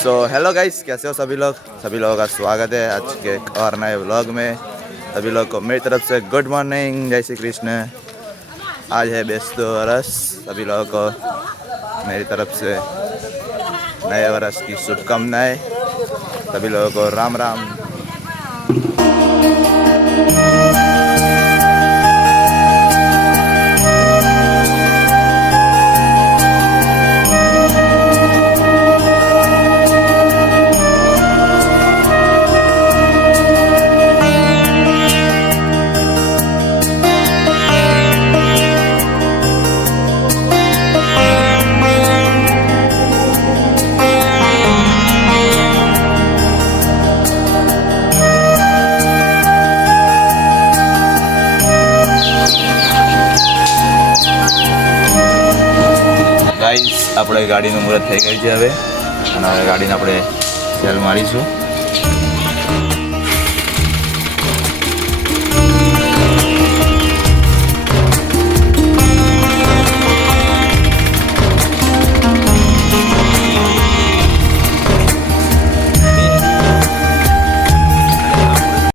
So hello guys, कैसे हो सभी लोग? सभी लोगों का स्वागत है आज के एक और नए व्लॉग में। सभी लोग को मेरी तरफ से गुड मॉर्निंग, जय श्री कृष्ण। आज है बेस्तु वर्ष, सभी लोगों को मेरी तरफ से नए वर्ष की शुभकामनाएं। सभी लोगों को राम राम। ગાઈસ, આપણે ગાડીનું મુહૂર્ત થઈ ગયું છે હવે, અને હવે ગાડીને આપણે સેલ મારીશું.